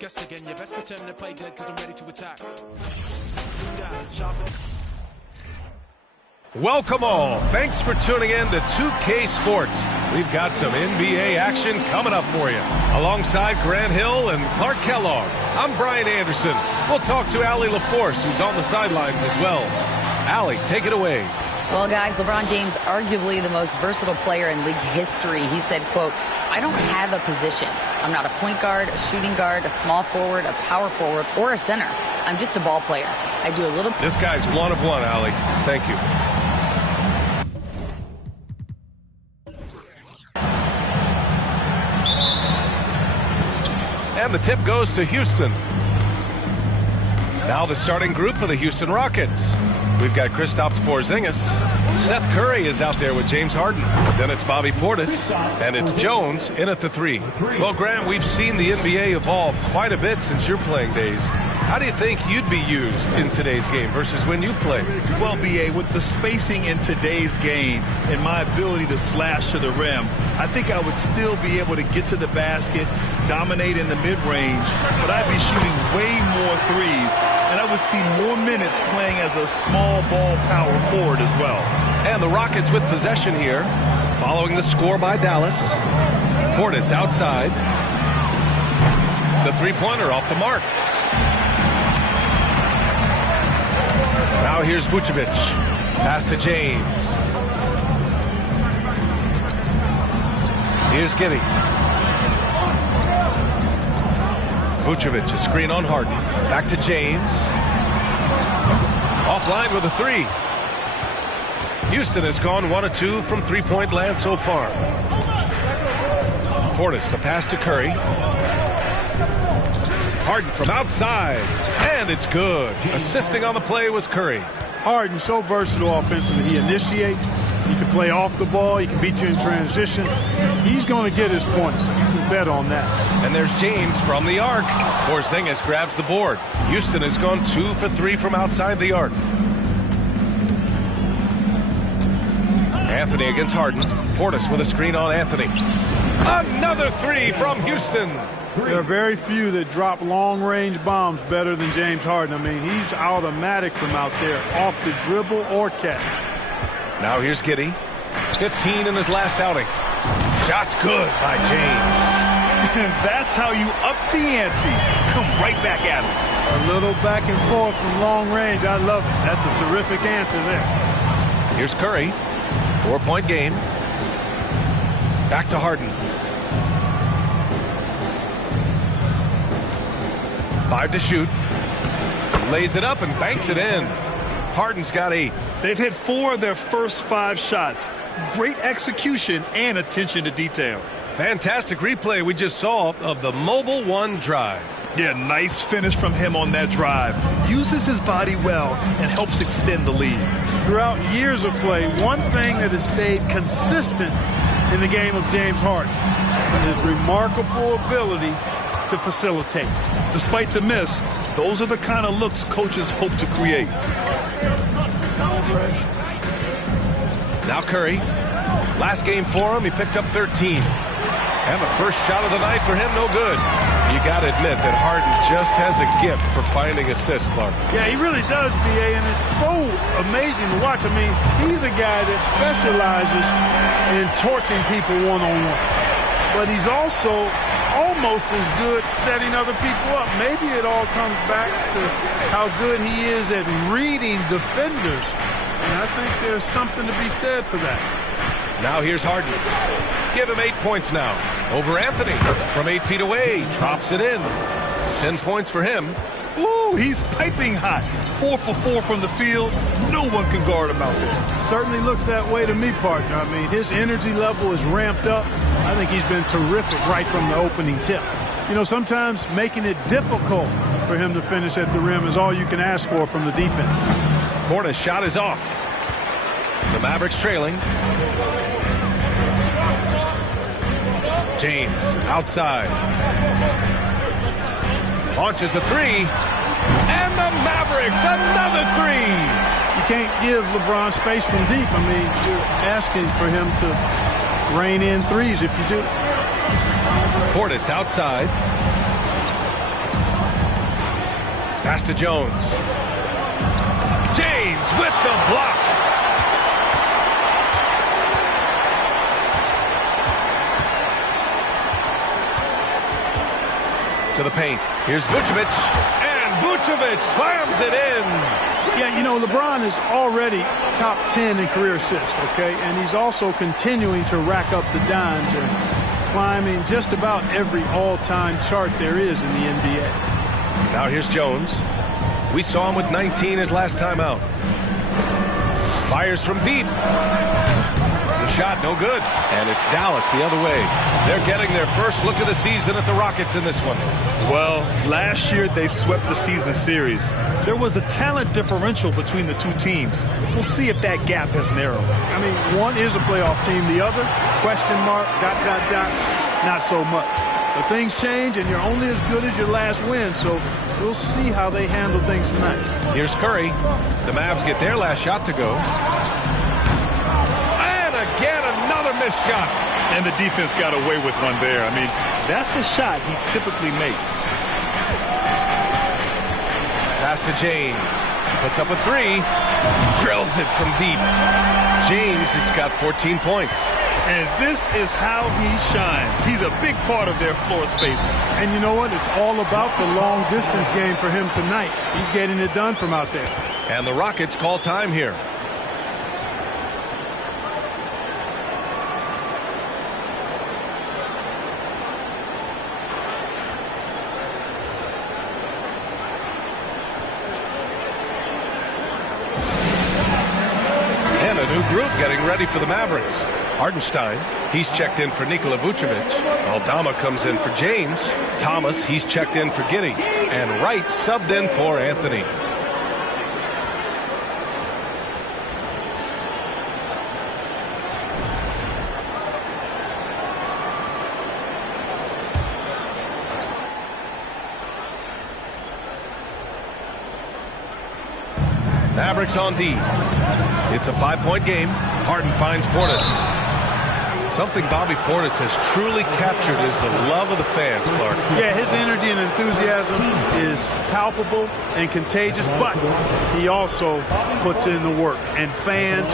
Guess again, you best pretend to play dead because I'm ready to attack. Welcome all. Thanks for tuning in to 2K Sports. We've got some NBA action coming up for you. Alongside Grant Hill and Clark Kellogg, I'm Brian Anderson. We'll talk to Allie LaForce, who's on the sidelines as well. Allie, take it away. Well, guys, LeBron James, arguably the most versatile player in league history. He said, quote, "I don't have a position. I'm not a point guard, a shooting guard, a small forward, a power forward, or a center. I'm just a ball player. I do a little..." This guy's one of one, Allie. Thank you. And the tip goes to Houston. Now the starting group for the Houston Rockets. We've got Kristaps Porzingis. Seth Curry is out there with James Harden. Then it's Bobby Portis. And it's Jones in at the 3. Well, Grant, we've seen the NBA evolve quite a bit since your playing days. How do you think you'd be used in today's game versus when you played? Well, B.A., with the spacing in today's game and my ability to slash to the rim, I think I would still be able to get to the basket, dominate in the mid-range, but I'd be shooting way more threes, and I would see more minutes playing as a small ball power forward as well. And the Rockets with possession here, following the score by Dallas. Portis outside. The three-pointer off the mark. Now here's Vucevic. Pass to James. Here's Giddey. Vucevic, a screen on Harden. Back to James. Offline with a 3. Houston has gone 1 of 2 from three-point land so far. Portis, the pass to Curry. Harden from outside, and it's good. Assisting on the play was Curry. Harden, so versatile offensively. He initiates, he can play off the ball, he can beat you in transition. He's going to get his points. You can bet on that. And there's James from the arc. Porzingis grabs the board. Houston has gone 2 for 3 from outside the arc. Anthony against Harden. Portis with a screen on Anthony. Another 3 from Houston. There are very few that drop long-range bombs better than James Harden. I mean, he's automatic from out there, off the dribble or catch. Now here's Giddey. 15 in his last outing. Shot's good by James. That's how you up the ante. Come right back at him. A little back and forth from long range. I love it. That's a terrific answer there. Here's Curry. 4-point game. Back to Harden. 5 to shoot. Lays it up and banks it in. Harden's got 8. They've hit 4 of their first 5 shots. Great execution and attention to detail. Fantastic replay we just saw of the Mobile 1 drive. Yeah, nice finish from him on that drive. Uses his body well and helps extend the lead. Throughout years of play, one thing that has stayed consistent in the game of James Harden is his remarkable ability to facilitate. Despite the miss, those are the kind of looks coaches hope to create. Now Curry. Last game for him, he picked up 13. And the first shot of the night for him, no good. You got to admit that Harden just has a gift for finding assists, Clark. Yeah, he really does, B.A., and it's so amazing to watch. I mean, he's a guy that specializes in torching people one-on-one. But he's also almost as good setting other people up. Maybe it all comes back to how good he is at reading defenders. And I think there's something to be said for that. Now here's Harden. Give him 8 points now. Over Anthony from 8 feet away. Drops it in. 10 points for him. Ooh, he's piping hot. 4 for 4 from the field. No one can guard him out there. Certainly looks that way to me, partner. I mean, his energy level is ramped up. I think he's been terrific right from the opening tip. You know, sometimes making it difficult for him to finish at the rim is all you can ask for from the defense. Portis' shot is off. The Mavericks trailing. James outside. Launches a 3. And the Mavericks, another 3. You can't give LeBron space from deep. I mean, you're asking for him to rein in threes if you do. Portis outside. Pass to Jones. James with the block. To the paint. Here's Vucevic. And Vucevic slams it in. Yeah, you know, LeBron is already top 10 in career assists, okay? And he's also continuing to rack up the dimes and climbing just about every all-time chart there is in the NBA. Now here's Jones. We saw him with 19 his last time out. Fires from deep. The shot no good. And it's Dallas the other way. They're getting their first look of the season at the Rockets in this one. Well, last year they swept the season series. There was a talent differential between the two teams. We'll see if that gap has narrowed. I mean, one is a playoff team. The other, question mark, ... not so much. But things change, and you're only as good as your last win. So we'll see how they handle things tonight. Here's Curry. The Mavs get their last shot to go. And again, another missed shot. And the defense got away with one there. I mean, that's a shot he typically makes. Pass to James. Puts up a three. Drills it from deep. James has got 14 points. And this is how he shines. He's a big part of their floor spacing. And you know what? It's all about the long-distance game for him tonight. He's getting it done from out there. And the Rockets call time here. And a new group getting ready for the Mavericks. Hardenstein, he's checked in for Nikola Vucevic. Aldama comes in for James. Thomas, he's checked in for Giddey. And Wright subbed in for Anthony. Mavericks on D. It's a 5-point game. Harden finds Portis. Something Bobby Portis has truly captured is the love of the fans, Clark. Yeah, his energy and enthusiasm is palpable and contagious, but he also puts in the work, and fans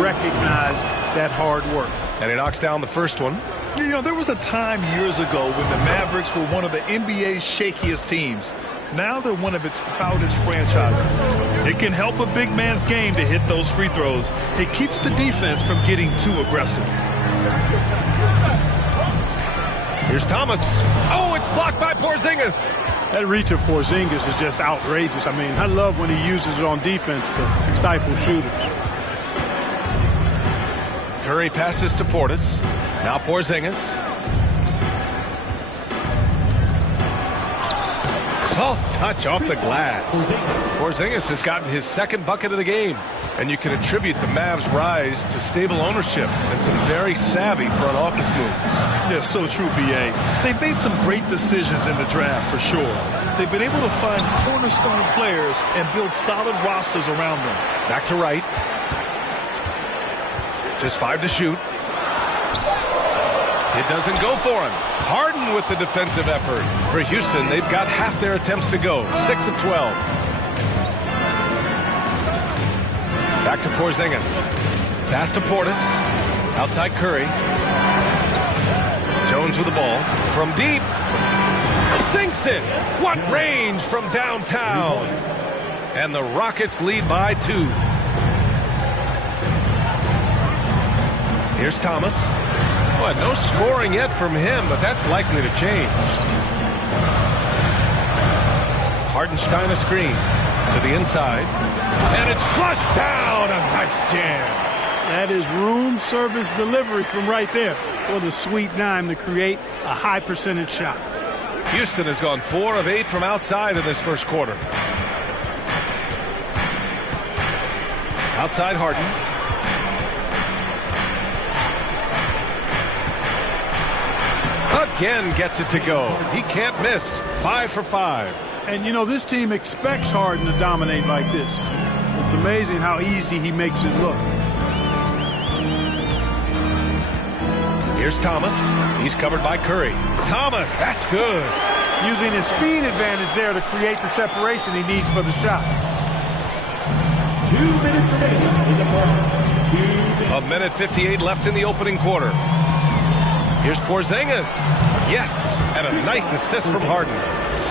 recognize that hard work. And he knocks down the first one. You know, there was a time years ago when the Mavericks were one of the NBA's shakiest teams. Now they're one of its proudest franchises. It can help a big man's game to hit those free throws. It keeps the defense from getting too aggressive. Here's Thomas. Oh, it's blocked by Porzingis. That reach of Porzingis is just outrageous. I mean, I love when he uses it on defense to stifle shooters. Curry passes to Portis. Now Porzingis. Soft touch off the glass. Porzingis has gotten his second bucket of the game. And you can attribute the Mavs' rise to stable ownership and some very savvy front office moves. Yeah, so true, B.A. They've made some great decisions in the draft, for sure. They've been able to find cornerstone players and build solid rosters around them. Back to Wright. Just 5 to shoot. It doesn't go for him. Harden with the defensive effort. For Houston, they've got half their attempts to go. 6 of 12. Back to Porzingis. Pass to Portis. Outside Curry. Jones with the ball. From deep. Sinks it. What range from downtown. And the Rockets lead by 2. Here's Thomas. Well, no scoring yet from him, but that's likely to change. Hardenstein a screen to the inside. And it's flushed down. A nice jam. That is room service delivery from right there. What a sweet dime to create a high percentage shot. Houston has gone 4 of 8 from outside in this first quarter. Outside Harden. Again gets it to go. He can't miss. 5 for 5. And, you know, this team expects Harden to dominate like this. It's amazing how easy he makes it look. Here's Thomas. He's covered by Curry. Thomas, that's good. using his speed advantage there to create the separation he needs for the shot. 2 minutes remaining in the first. 2 minutes. A minute 58 left in the opening quarter. Here's Porzingis. Yes, and a nice assist from Harden.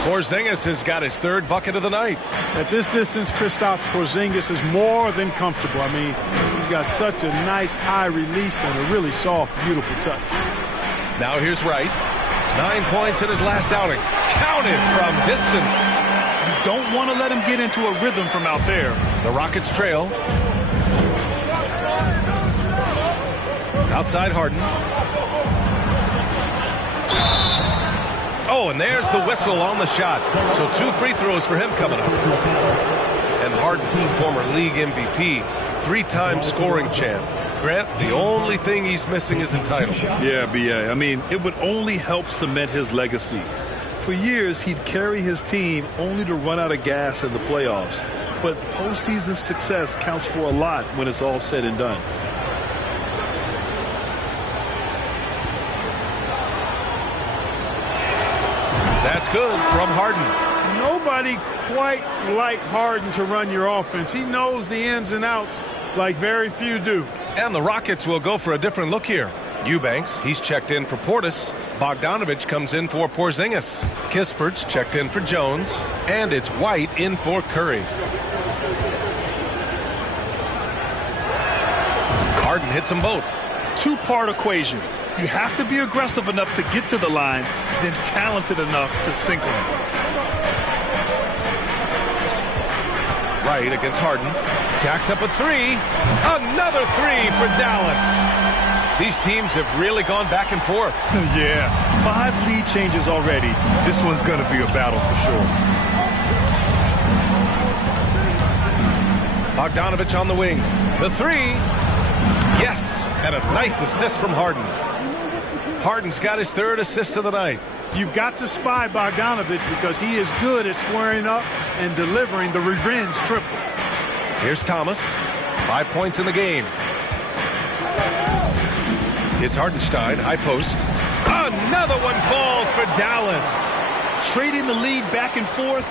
Porzingis has got his third bucket of the night. At this distance, Kristaps Porzingis is more than comfortable. I mean, he's got such a nice high release and a really soft, beautiful touch. Now here's Wright. 9 points in his last outing. Counted from distance. You don't want to let him get into a rhythm from out there. The Rockets trail. Outside Harden. Oh, and there's the whistle on the shot. So 2 free throws for him coming up. And Harden, former league MVP, 3-time scoring champ. Grant, the only thing he's missing is a title. Yeah, B.A. I mean, it would only help cement his legacy. For years, he'd carry his team only to run out of gas in the playoffs. But postseason success counts for a lot when it's all said and done. That's good from Harden. Nobody quite like Harden to run your offense. He knows the ins and outs like very few do. And the Rockets will go for a different look here. Eubanks, he's checked in for Portis. Bogdanovich comes in for Porzingis. Kispert's checked in for Jones. And it's White in for Curry. Harden hits them both. Two-part equation. You have to be aggressive enough to get to the line, then talented enough to sink them. Right against Harden. Jacks up a 3. Another 3 for Dallas. These teams have really gone back and forth. Yeah, 5 lead changes already. This one's going to be a battle for sure. Bogdanovich on the wing. The 3. Yes, and a nice assist from Harden. Harden's got his third assist of the night. You've got to spy Bogdanovich because he is good at squaring up and delivering the revenge triple. Here's Thomas. 5 points in the game. It's Hardenstein, high post. Another one falls for Dallas. Trading the lead back and forth,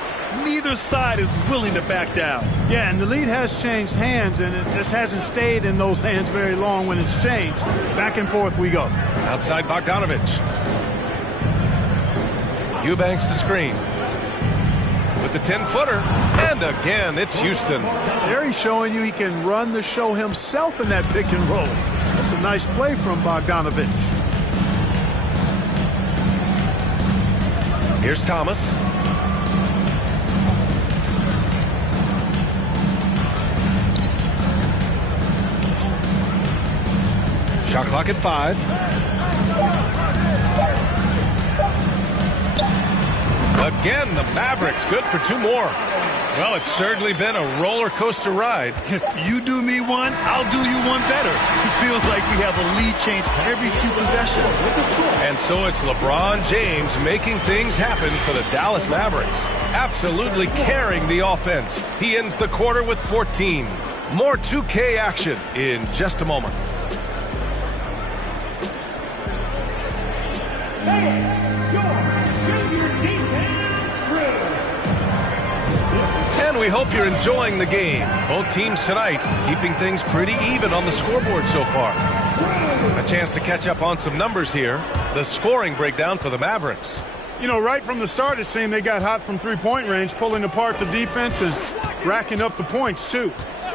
neither side is willing to back down. Yeah, and the lead has changed hands, and it just hasn't stayed in those hands very long when it's changed. Back and forth we go. Outside Bogdanovich. Eubanks the screen. With the 10-footer. And again, it's Houston. There he's showing you he can run the show himself in that pick and roll. That's a nice play from Bogdanovich. Here's Thomas. Shot clock at 5. Again, the Mavericks good for 2 more. Well, it's certainly been a roller coaster ride. You do me one, I'll do you one better. It feels like we have a lead change every few possessions. And so it's LeBron James making things happen for the Dallas Mavericks. Absolutely carrying the offense. He ends the quarter with 14. More 2K action in just a moment. And we hope you're enjoying the game. Both teams tonight keeping things pretty even on the scoreboard so far. A chance to catch up on some numbers here. The scoring breakdown for the Mavericks. You know, right from the start it seemed they got hot from three-point range, pulling apart the defense and racking up the points too.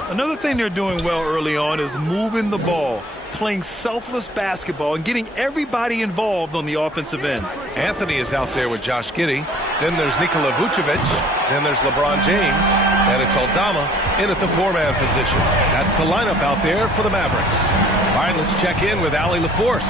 Another thing they're doing well early on is moving the ball, playing selfless basketball and getting everybody involved on the offensive end. Anthony is out there with Josh Giddey. Then there's Nikola Vucevic. Then there's LeBron James. And it's Aldama in at the 4-man position. That's the lineup out there for the Mavericks. All right, let's check in with Allie LaForce.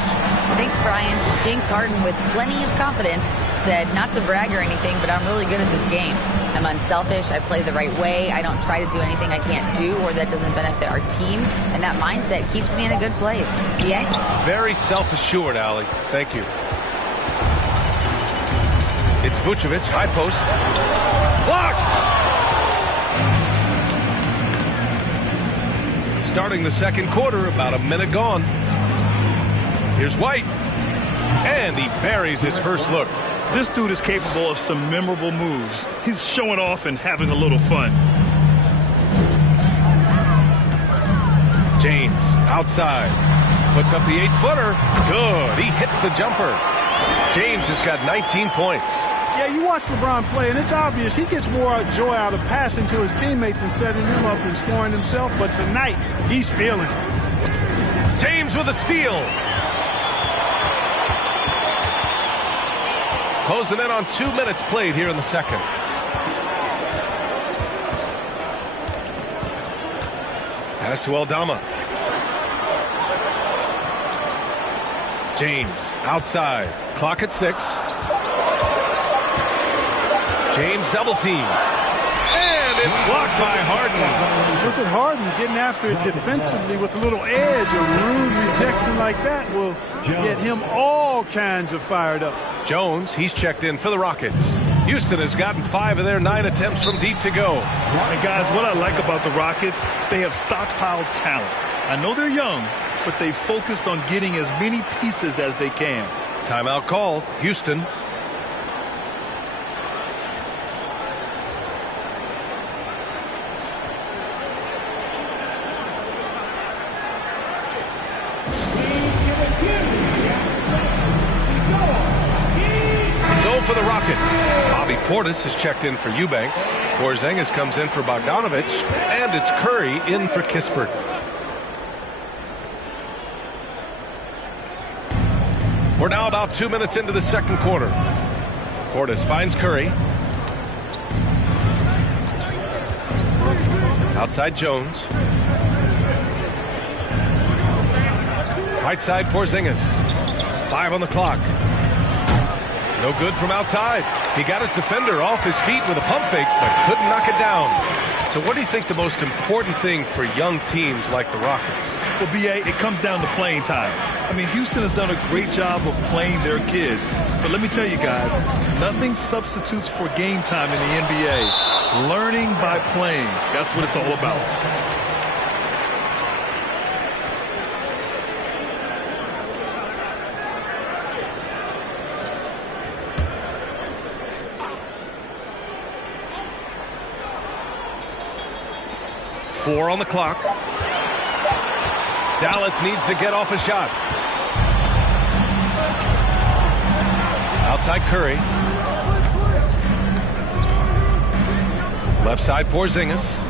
Thanks, Brian. James Harden, with plenty of confidence, said not to brag or anything, but I'm really good at this game. I'm unselfish. I play the right way. I don't try to do anything I can't do or that doesn't benefit our team. And that mindset keeps me in a good place. Yeah? Very self-assured, Allie. Thank you. It's Vucevic, high post. Blocked! Starting the second quarter, about a minute gone. Here's White. And he buries his first look. This dude is capable of some memorable moves. He's showing off and having a little fun. James outside. Puts up the 8-footer. Good. He hits the jumper. James has got 19 points. Yeah, you watch LeBron play, and it's obvious he gets more joy out of passing to his teammates and setting them up than scoring himself. But tonight, he's feeling it. James with a steal. Close them in on 2 minutes played here in the second. Pass to Aldama. James outside. Clock at 6. James double teamed. And it's blocked by Harden. Look at Harden getting after it defensively with a little edge. A rude rejection like that will get him all kinds of fired up. Jones, he's checked in for the Rockets. Houston has gotten 5 of their 9 attempts from deep to go. And guys, what I like about the Rockets, they have stockpiled talent. I know they're young, but they focused on getting as many pieces as they can. Timeout called. Houston. For the Rockets, Bobby Portis has checked in for Eubanks. Porzingis comes in for Bogdanovich, and it's Curry in for Kispert. We're now about 2 minutes into the second quarter. Portis finds Curry. Outside Jones. Right side Porzingis. 5 on the clock. No good from outside. He got his defender off his feet with a pump fake, but couldn't knock it down. So what do you think the most important thing for young teams like the Rockets? Well, B.A., it comes down to playing time. I mean, Houston has done a great job of playing their kids. But let me tell you guys, nothing substitutes for game time in the NBA. Learning by playing. That's what it's all about. Four on the clock. Dallas needs to get off a shot. Outside Curry. Left side Porzingis.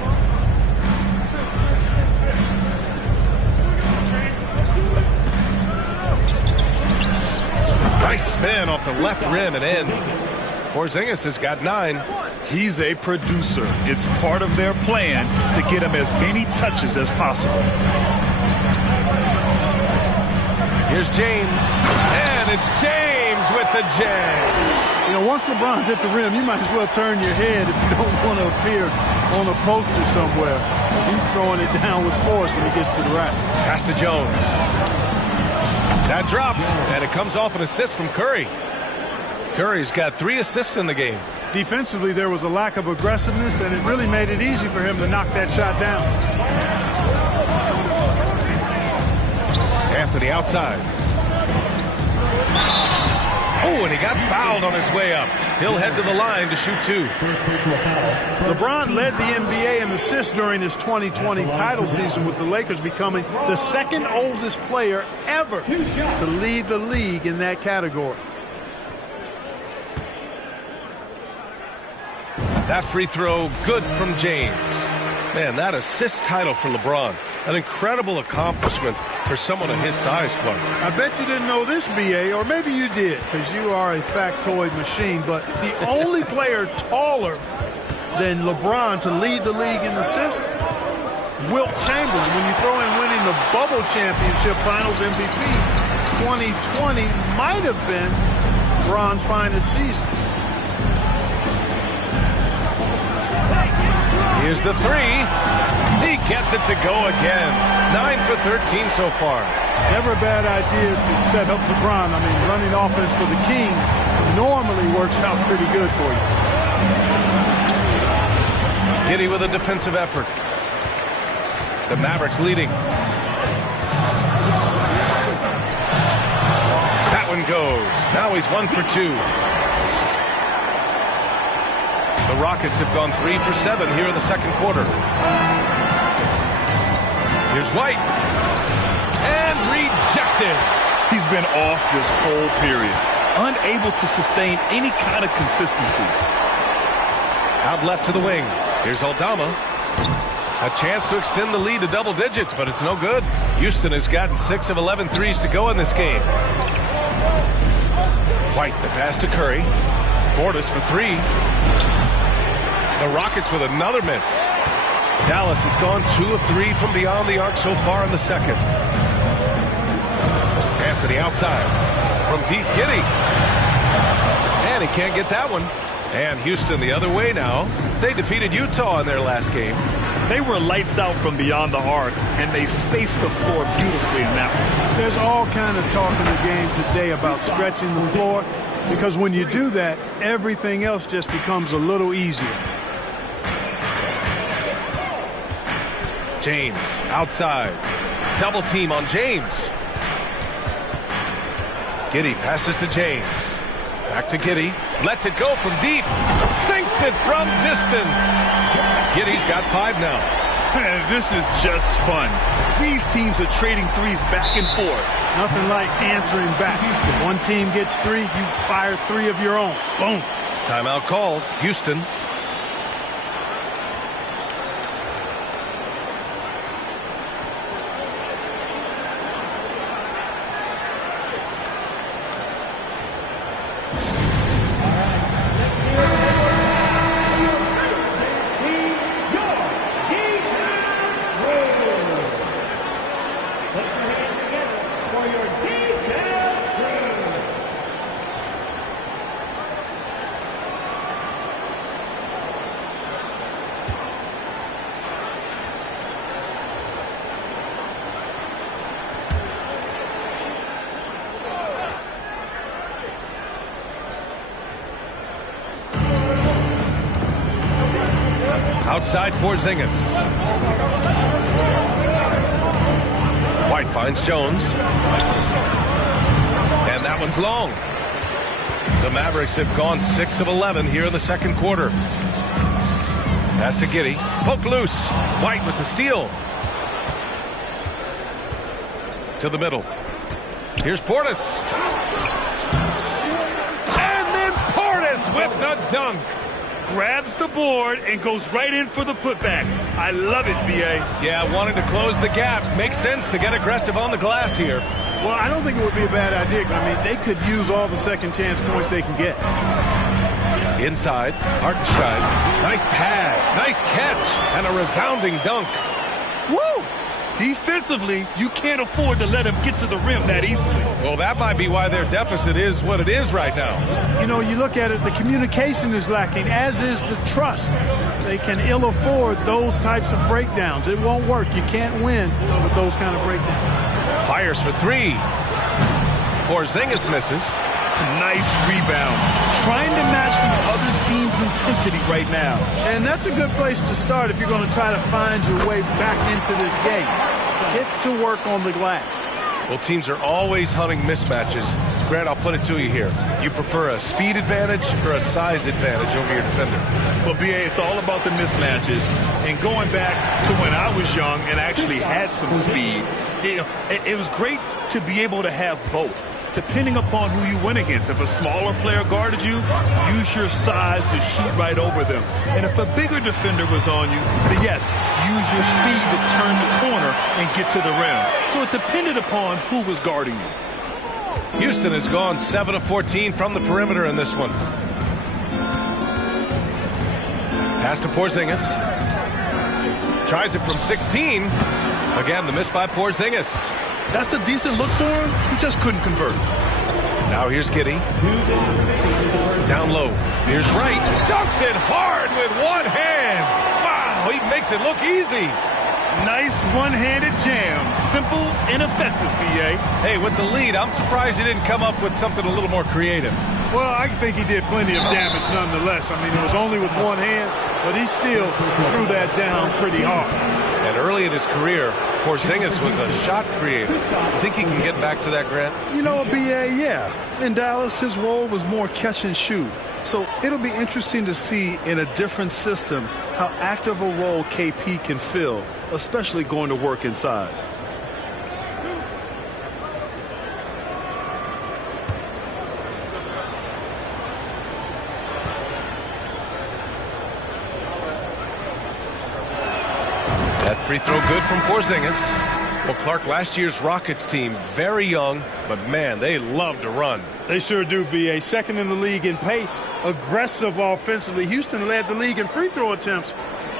Nice spin off the left rim and in. Porzingis has got 9. He's a producer. It's part of their plan to get him as many touches as possible. Here's James. And it's James with the jam. You know, once LeBron's at the rim, you might as well turn your head if you don't want to appear on a poster somewhere. He's throwing it down with force when he gets to the rack. Pass to Jones. That drops, and it comes off an assist from Curry. Curry's got 3 assists in the game. Defensively, there was a lack of aggressiveness, and it really made it easy for him to knock that shot down. Anthony outside. Oh, and he got fouled on his way up. He'll head to the line to shoot 2. LeBron led the NBA in assists during his 2020 title season, with the Lakers becoming the second oldest player ever to lead the league in that category. That free throw, good from James. Man, that assist title for LeBron. An incredible accomplishment for someone of his size, Clark. I bet you didn't know this, B.A., or maybe you did, because you are a factoid machine, but the only player taller than LeBron to lead the league in assists, Wilt Chamberlain. When you throw in winning the Bubble Championship Finals MVP, 2020 might have been LeBron's finest season. Here's the 3. He gets it to go again. 9 for 13 so far. Never a bad idea to set up LeBron. I mean, running offense for the king normally works out pretty good for you. Giddy with a defensive effort. The Mavericks leading. That one goes. Now he's 1 for 2. The Rockets have gone 3 for 7 here in the second quarter. Here's White. And rejected. He's been off this whole period. Unable to sustain any kind of consistency. Out left to the wing. Here's Aldama. A chance to extend the lead to double digits, but it's no good. Houston has gotten 6 of 11 threes to go in this game. White, the pass to Curry. Portis for 3. The Rockets with another miss. Dallas has gone 2 of 3 from beyond the arc so far in the second. Anthony outside. From deep, Giddey. And he can't get that one. And Houston the other way now. They defeated Utah in their last game. They were lights out from beyond the arc, and they spaced the floor beautifully in that one. There's all kind of talk in the game today about stretching the floor, because when you do that, everything else just becomes a little easier. James outside. Double team on James. Giddey passes to James. Back to Giddey. Lets it go from deep. Sinks it from distance. Giddey's got 5 now. Man, this is just fun. These teams are trading threes back and forth. Nothing like answering back. If one team gets 3, you fire 3 of your own. Boom. Timeout called. Houston. Outside Porzingis. White finds Jones. And that one's long. The Mavericks have gone 6 of 11 here in the second quarter. Pass to Giddey. Poke loose. White with the steal. To the middle. Here's Portis. And then Portis with the dunk. Grabs the board and goes right in for the putback. I love it, B.A. Yeah, wanting to close the gap. Makes sense to get aggressive on the glass here. Well, I don't think it would be a bad idea. I mean, they could use all the second chance points they can get. Inside, Hartenstein. Nice pass, nice catch, and a resounding dunk. Woo! Defensively, you can't afford to let him get to the rim that easily. Well, that might be why their deficit is what it is right now. You know, you look at it, the communication is lacking, as is the trust. They can ill afford those types of breakdowns. It won't work. You can't win with those kind of breakdowns. Fires for 3. Porzingis misses. Nice rebound. Trying to match the other team's intensity right now. And that's a good place to start if you're going to try to find your way back into this game. Get to work on the glass. Well, teams are always hunting mismatches. Grant, I'll put it to you here. You prefer a speed advantage or a size advantage over your defender? Well, B.A., it's all about the mismatches. And going back to when I was young and actually had some speed, it was great to be able to have both, depending upon who you went against. If a smaller player guarded you, use your size to shoot right over them. And if a bigger defender was on you, then yes, use your speed to turn the corner and get to the rim. So it depended upon who was guarding you. Houston has gone 7 of 14 from the perimeter in this one. Pass to Porzingis. Tries it from 16. Again, the miss by Porzingis. That's a decent look for him. He just couldn't convert. Now here's Giddey. Down low. Here's Wright. Dunks it hard with one hand. Wow, he makes it look easy. Nice one-handed jam. Simple and effective, B.A. Hey, with the lead, I'm surprised he didn't come up with something a little more creative. Well, I think he did plenty of damage nonetheless. I mean, it was only with one hand, but he still threw that down pretty hard. And early in his career, Porzingis was a shot creator. You think he can get back to that, Grant? You know, BA, yeah. In Dallas, his role was more catch and shoot. So it'll be interesting to see in a different system how active a role KP can fill, especially going to work inside. That free throw good from Porzingis. Well, Clark, last year's Rockets team, very young, but man, they love to run. They sure do, BA. Second in the league in pace, aggressive offensively. Houston led the league in free throw attempts.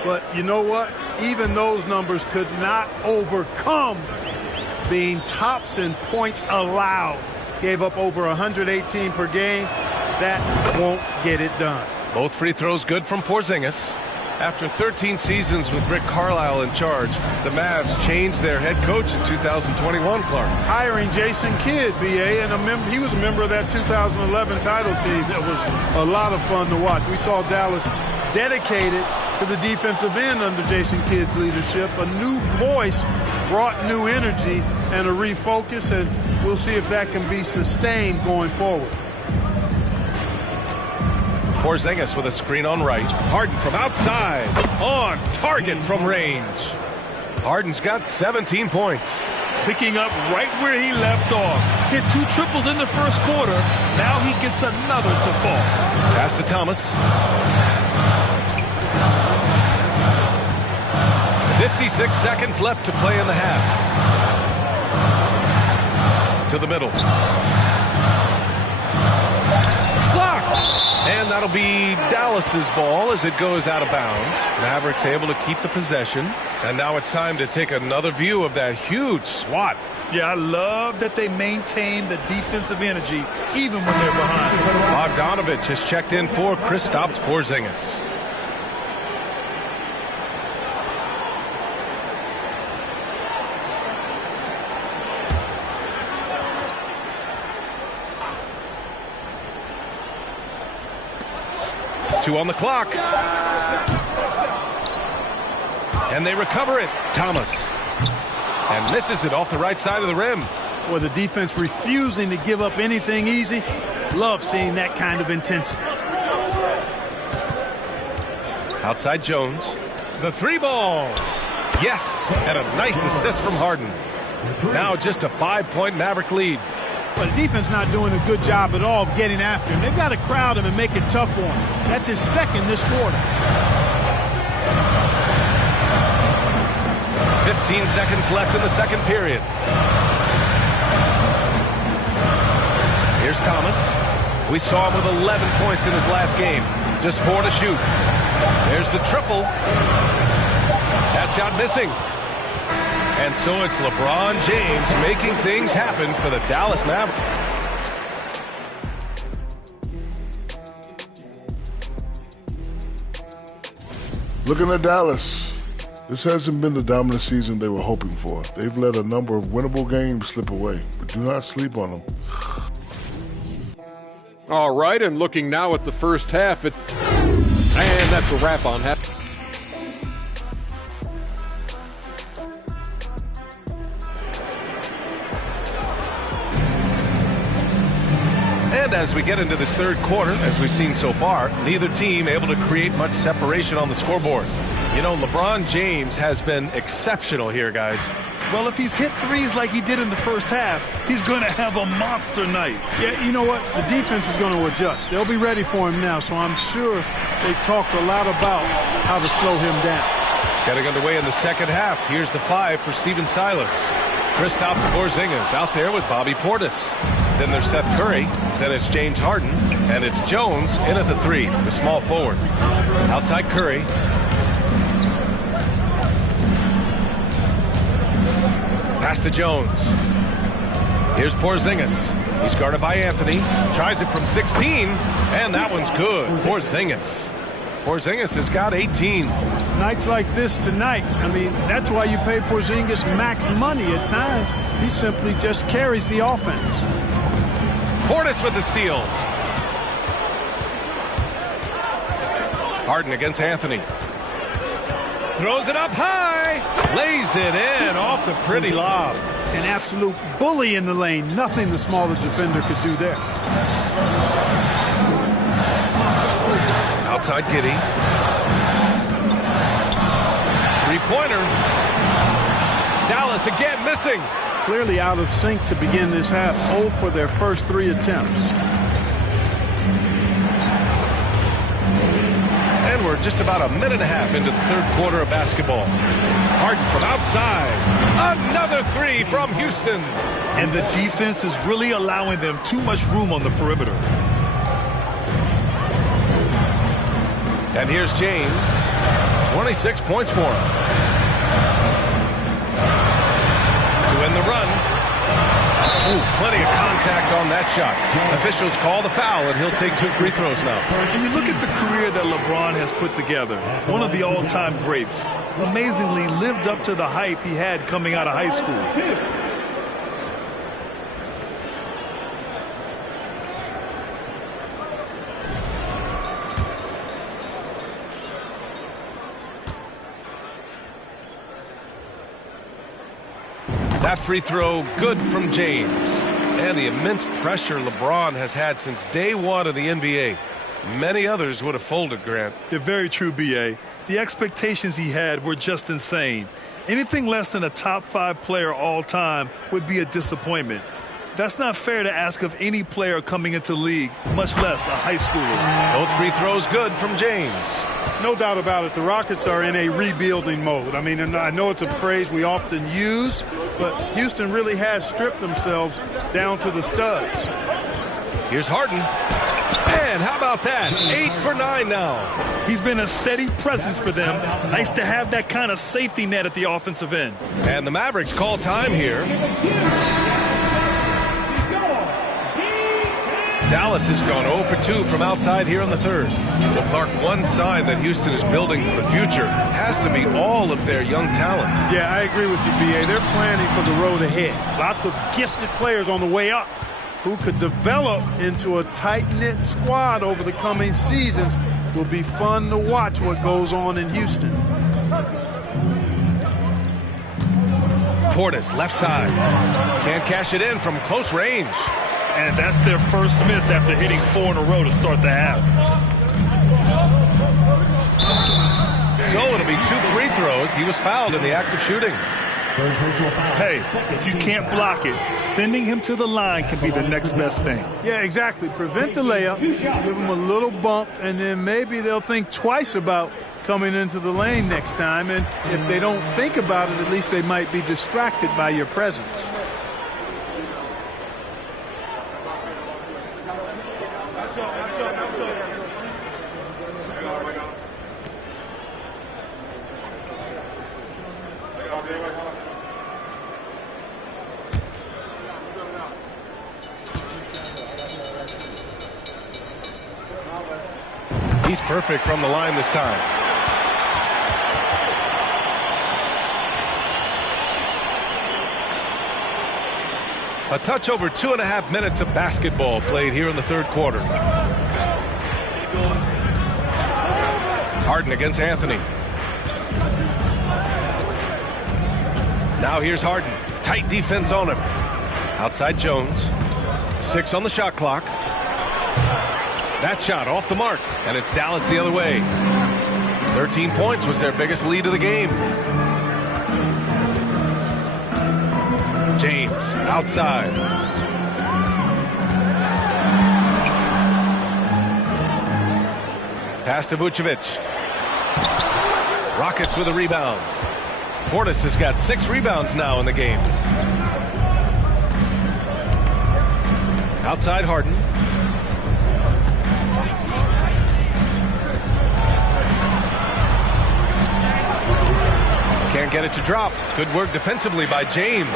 But you know what? Even those numbers could not overcome being tops in points allowed. Gave up over 118 per game. That won't get it done. Both free throws good from Porzingis. After 13 seasons with Rick Carlisle in charge, the Mavs changed their head coach in 2021, Clark. Hiring Jason Kidd, BA, and he was a member of that 2011 title team. That was a lot of fun to watch. We saw Dallas dedicated to the defensive end under Jason Kidd's leadership. A new voice brought new energy and a refocus, and we'll see if that can be sustained going forward. Porzingis with a screen on right. Harden from outside. On target from range. Harden's got 17 points. Picking up right where he left off. Hit 2 triples in the first quarter. Now he gets another to fall. Pass to Thomas. 56 seconds left to play in the half. To the middle. And that'll be Dallas's ball as it goes out of bounds. Mavericks able to keep the possession. And now it's time to take another view of that huge swat. Yeah, I love that they maintain the defensive energy even when they're behind. Bogdanovich has checked in for Kristaps Porzingis. Two on the clock. And they recover it. Thomas. And misses it off the right side of the rim. Well, the defense refusing to give up anything easy. Love seeing that kind of intensity. Outside Jones. The 3 ball. Yes. And a nice assist from Harden. Now just a 5-point Maverick lead. But the defense not doing a good job at all of getting after him. They've got to crowd him and make it tough for him. That's his second this quarter. 15 seconds left in the second period. Here's Thomas. We saw him with 11 points in his last game. Just 4 to shoot. There's the triple. That shot missing. And so it's LeBron James making things happen for the Dallas Mavericks. Looking at Dallas, this hasn't been the dominant season they were hoping for. They've let a number of winnable games slip away, but do not sleep on them. All right, and looking now at the first half, and that's a wrap on half. And as we get into this third quarter, as we've seen so far, neither team able to create much separation on the scoreboard. You know, LeBron James has been exceptional here, guys. Well, if he's hit threes like he did in the first half, he's going to have a monster night. Yeah, you know what? The defense is going to adjust. They'll be ready for him now, so I'm sure they talked a lot about how to slow him down. Getting underway in the second half. Here's the 5 for Stephen Silas. Kristaps Porzingis out there with Bobby Portis. Then there's Seth Curry. Then it's James Harden. And it's Jones in at the 3, the small forward. Outside Curry. Pass to Jones. Here's Porzingis. He's guarded by Anthony. Tries it from 16. And that one's good. Porzingis. Porzingis has got 18. Nights like this tonight, I mean, that's why you pay Porzingis max money at times. He simply just carries the offense. Portis with the steal. Harden against Anthony. Throws it up high. Lays it in off the pretty lob. An absolute bully in the lane. Nothing the smaller defender could do there. Outside Giddey. Three-pointer. Dallas again missing. Clearly out of sync to begin this half. 0 for their first 3 attempts. And we're just about a minute and a half into the third quarter of basketball. Harden from outside. Another 3 from Houston. And the defense is really allowing them too much room on the perimeter. And here's James. 26 points for him. To win the run. Ooh, plenty of contact on that shot. Officials call the foul, and he'll take 2 free throws now. And you look at the career that LeBron has put together. One of the all-time greats. Amazingly lived up to the hype he had coming out of high school. That free throw good from James. And the immense pressure LeBron has had since day one of the NBA. Many others would have folded, Grant. They're very true, B.A. The expectations he had were just insane. Anything less than a top 5 player all time would be a disappointment. That's not fair to ask of any player coming into the league, much less a high schooler. Both free throws good from James. No doubt about it. The Rockets are in a rebuilding mode. I mean, and I know it's a phrase we often use, but Houston really has stripped themselves down to the studs. Here's Harden. And how about that? 8 for 9 now. He's been a steady presence for them. Nice to have that kind of safety net at the offensive end. And the Mavericks call time here. Dallas has gone 0 for 2 from outside here in the third. Well, Clark, one sign that Houston is building for the future has to be all of their young talent. Yeah, I agree with you, B.A. They're planning for the road ahead. Lots of gifted players on the way up who could develop into a tight-knit squad over the coming seasons. Will be fun to watch what goes on in Houston. Portis, left side. Can't cash it in from close range. And that's their first miss after hitting 4 in a row to start the half. So it'll be 2 free throws. He was fouled in the act of shooting. Hey, if you can't block it, sending him to the line can be the next best thing. Yeah, exactly. Prevent the layup, give him a little bump, and then maybe they'll think twice about coming into the lane next time. And if they don't think about it, at least they might be distracted by your presence. He's perfect from the line this time. A touch over 2.5 minutes of basketball played here in the third quarter. Harden against Anthony. Now here's Harden. Tight defense on him. Outside Jones. 6 on the shot clock. That shot off the mark, and it's Dallas the other way. 13 points was their biggest lead of the game. James outside. Pass to Vucevic. Rockets with a rebound. Portis has got 6 rebounds now in the game. Outside Harden. Can't get it to drop. Good work defensively by James.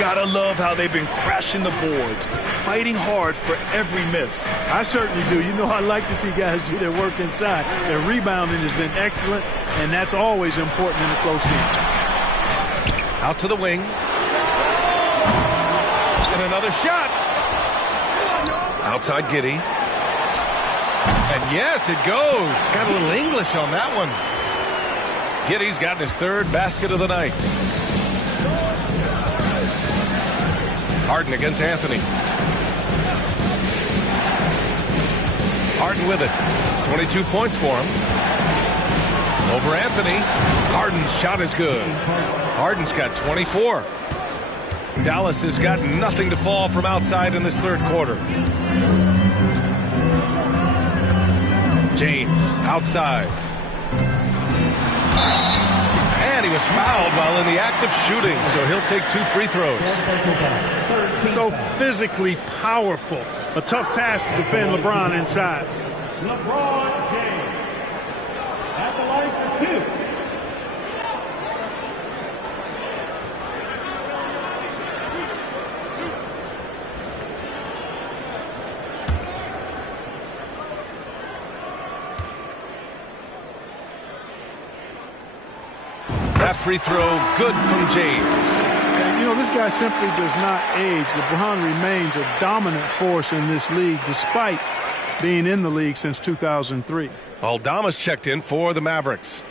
Gotta love how they've been crashing the boards, fighting hard for every miss. I certainly do. You know, I like to see guys do their work inside. Their rebounding has been excellent, and that's always important in a close game. Out to the wing. And another shot. Outside Giddey. And yes, it goes. Got a little English on that one. Giddey's gotten his third basket of the night. Harden against Anthony. Harden with it. 22 points for him. Over Anthony. Harden's shot is good. Harden's got 24. Dallas has got nothing to fall from outside in this third quarter. James outside. And he was fouled while in the act of shooting, so he'll take 2 free throws. So physically powerful. A tough task to defend LeBron inside. LeBron James at the line for 2. That free throw good from James. And, you know, this guy simply does not age. LeBron remains a dominant force in this league despite being in the league since 2003. Aldama's checked in for the Mavericks.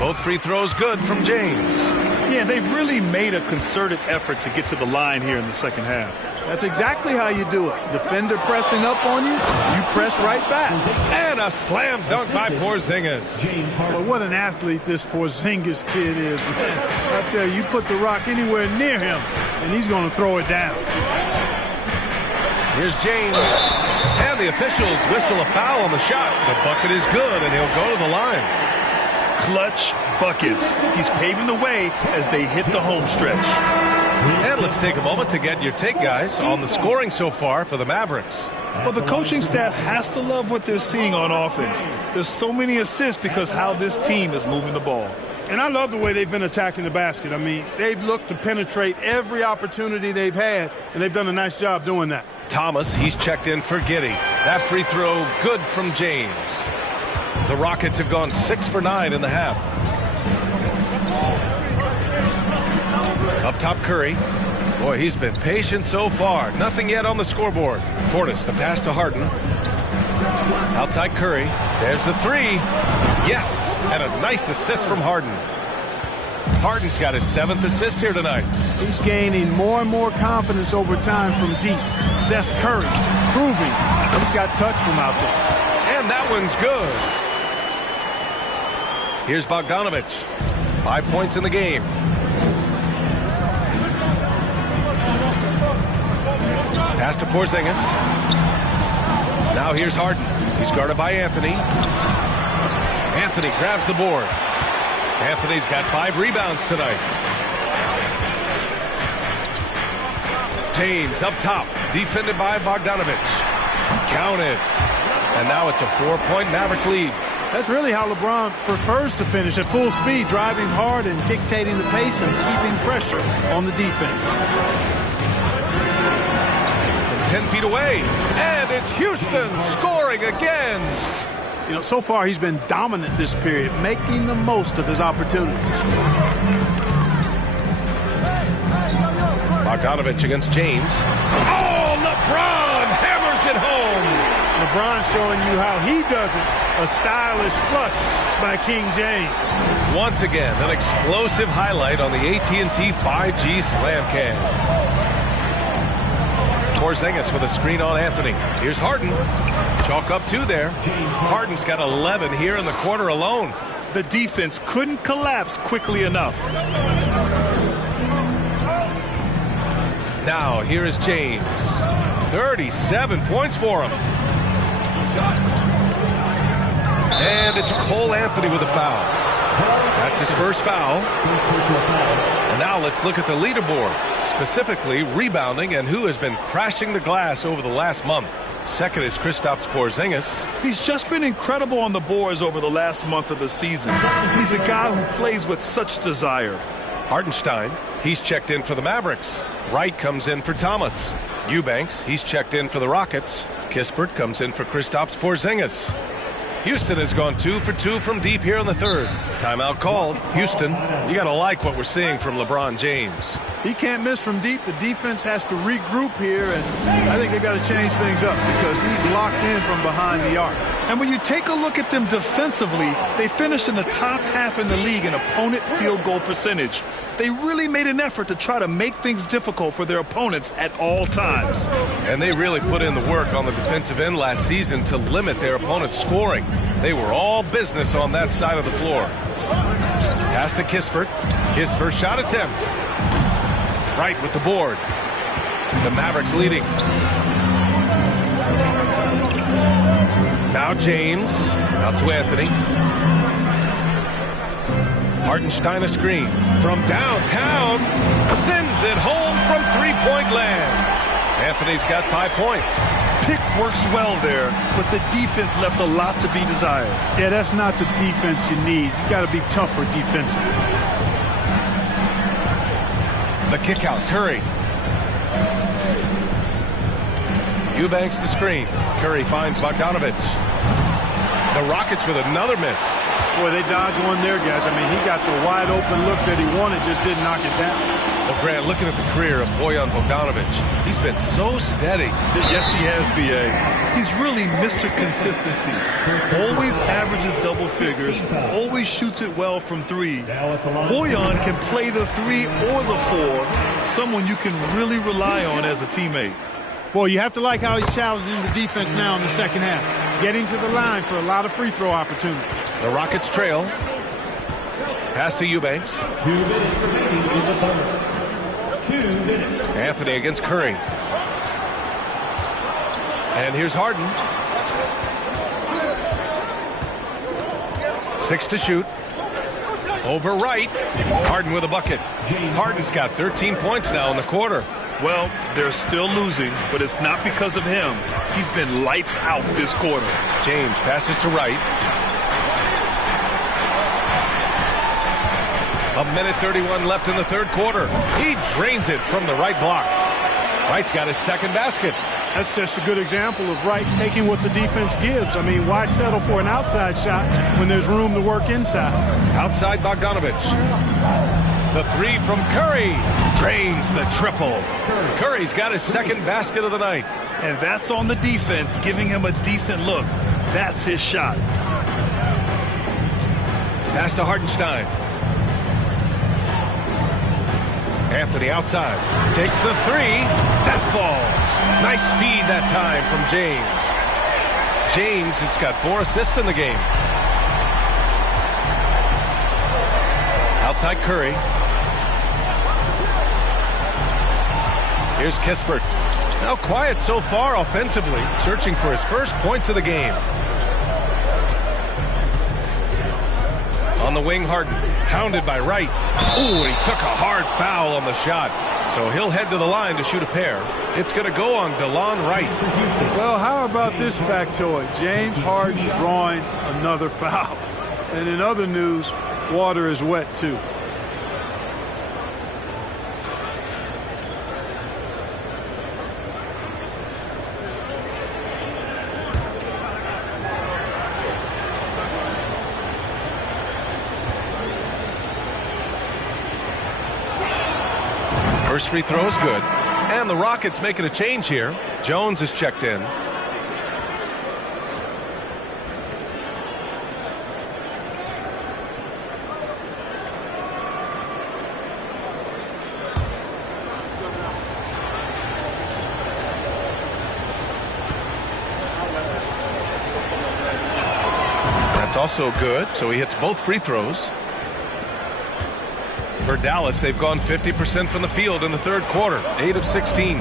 Both free throws good from James. Yeah, they've really made a concerted effort to get to the line here in the second half. That's exactly how you do it. Defender pressing up on you, you press right back. And a slam dunk by Porzingis. But what an athlete this Porzingis kid is, man. I tell you, you put the rock anywhere near him, and he's going to throw it down. Here's James. And the officials whistle a foul on the shot. The bucket is good, and he'll go to the line. Clutch buckets. He's paving the way as they hit the home stretch. And let's take a moment to get your take, guys, on the scoring so far for the Mavericks. Well, the coaching staff has to love what they're seeing on offense. There's so many assists because how this team is moving the ball. And I love the way they've been attacking the basket. I mean, they've looked to penetrate every opportunity they've had, and they've done a nice job doing that. Thomas, he's checked in for Giddey. That free throw good from James. The Rockets have gone 6 for 9 in the half. Up top, Curry. Boy, he's been patient so far. Nothing yet on the scoreboard. Portis, the pass to Harden. Outside Curry. There's the 3. Yes! And a nice assist from Harden. Harden's got his 7th assist here tonight. He's gaining more and more confidence over time from deep. Seth Curry proving he's got touch from out there. And that one's good. Here's Bogdanovich. 5 points in the game. Pass to Porzingis. Now here's Harden. He's guarded by Anthony. Anthony grabs the board. Anthony's got 5 rebounds tonight. James up top. Defended by Bogdanovich. Counted. And now it's a 4-point Maverick lead. That's really how LeBron prefers to finish, at full speed, driving hard and dictating the pace and keeping pressure on the defense. 10 feet away, and it's Houston scoring again. You know, so far he's been dominant this period, making the most of his opportunities. Bogdanovich against James. Oh, LeBron hammers it home. LeBron showing you how he does it. A stylish flush by King James. Once again, an explosive highlight on the AT&T 5G Slam Cam. Porzingis with a screen on Anthony. Here's Harden. Chalk up 2 there. Harden's got 11 here in the quarter alone. The defense couldn't collapse quickly enough. Now here is James. 37 points for him. And it's Cole Anthony with a foul. That's his first foul. And now let's look at the leaderboard, specifically rebounding and who has been crashing the glass over the last month. Second is Kristaps Porzingis. He's just been incredible on the boards over the last month of the season. He's a guy who plays with such desire. Hartenstein, he's checked in for the Mavericks. Wright comes in for Thomas. Eubanks, he's checked in for the Rockets. Kispert comes in for Kristaps Porzingis. Houston has gone 2 for 2 from deep here in the third. Timeout called. Houston, you got to like what we're seeing from LeBron James. He can't miss from deep. The defense has to regroup here, and I think they've got to change things up because he's locked in from behind the arc. And when you take a look at them defensively, they finished in the top half in the league in opponent field goal percentage. They really made an effort to try to make things difficult for their opponents at all times. And they really put in the work on the defensive end last season to limit their opponent's scoring. They were all business on that side of the floor. Pass to Kispert. His first shot attempt. Right with the board. The Mavericks leading. Now James. Out to Anthony. Hartenstein a screen. From downtown. Sends it home from three-point land. Anthony's got 5 points. Pick works well there, but the defense left a lot to be desired. Yeah, that's not the defense you need. You got to be tougher defensively. The kick out, Curry. Eubanks the screen. Curry finds Bogdanovich. The Rockets with another miss. Boy, they dodged one there, guys. I mean, he got the wide open look that he wanted, just didn't knock it down. Well, Grant, looking at the career of Bojan Bogdanovich, he's been so steady. Yes, he has, B.A. He's really Mr. Consistency. Always averages double figures, always shoots it well from three. Bojan can play the 3 or the 4, someone you can really rely on as a teammate. Boy, you have to like how he's challenging the defense now in the second half. Getting to the line for a lot of free throw opportunities. The Rockets trail. Pass to Eubanks. 2 minutes remaining in the third. 2 minutes. Anthony against Curry. And here's Harden. 6 to shoot. Over right. Harden with a bucket. Harden's got 13 points now in the quarter. Well, they're still losing, but it's not because of him. He's been lights out this quarter. James passes to Wright. A minute 31 left in the third quarter. He drains it from the right block. Wright's got his second basket. That's just a good example of Wright taking what the defense gives. I mean, why settle for an outside shot when there's room to work inside? Outside Bogdanovich. The 3 from Curry drains the triple. Curry's got his second basket of the night. And that's on the defense, giving him a decent look. That's his shot. Pass to Hartenstein. Anthony outside. Takes the 3. That falls. Nice feed that time from James. James has got 4 assists in the game. Outside Curry. Here's Kispert. Now quiet so far offensively, searching for his first points of the game. On the wing, Harden, hounded by Wright. Ooh, he took a hard foul on the shot. So he'll head to the line to shoot a pair. It's going to go on DeLon Wright. Well, how about this factoid? James Harden drawing another foul. And in other news, water is wet too. First free throw is good. And the Rockets making a change here. Jones is checked in. That's also good. So he hits both free throws. For Dallas, they've gone 50% from the field in the third quarter, 8 of 16.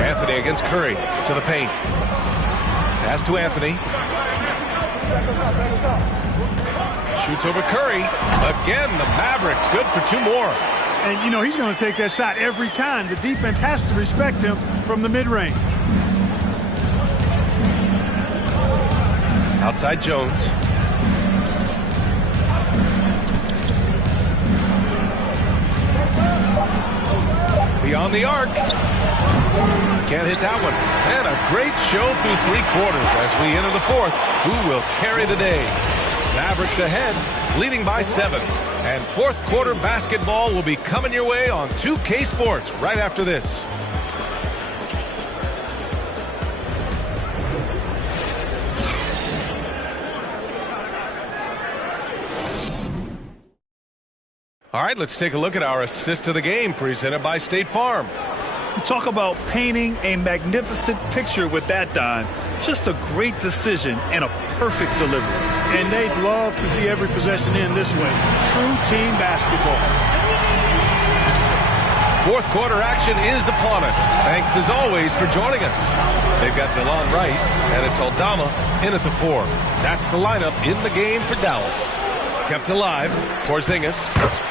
Anthony against Curry to the paint. Pass to Anthony. Shoots over Curry. Again, the Mavericks good for 2 more. And, you know, he's going to take that shot every time. The defense has to respect him from the mid-range. Outside Jones. Beyond the arc. Can't hit that one. And a great show through 3 quarters as we enter the 4th. Who will carry the day? Mavericks ahead, leading by 7. And 4th quarter basketball will be coming your way on 2K Sports right after this. All right, let's take a look at our assist of the game presented by State Farm. You talk about painting a magnificent picture with that dime. Just a great decision and a perfect delivery. And they'd love to see every possession end this way. True team basketball. 4th quarter action is upon us. Thanks as always for joining us. They've got DeLon Wright, and it's Aldama in at the 4. That's the lineup in the game for Dallas. Kept alive. Porzingis.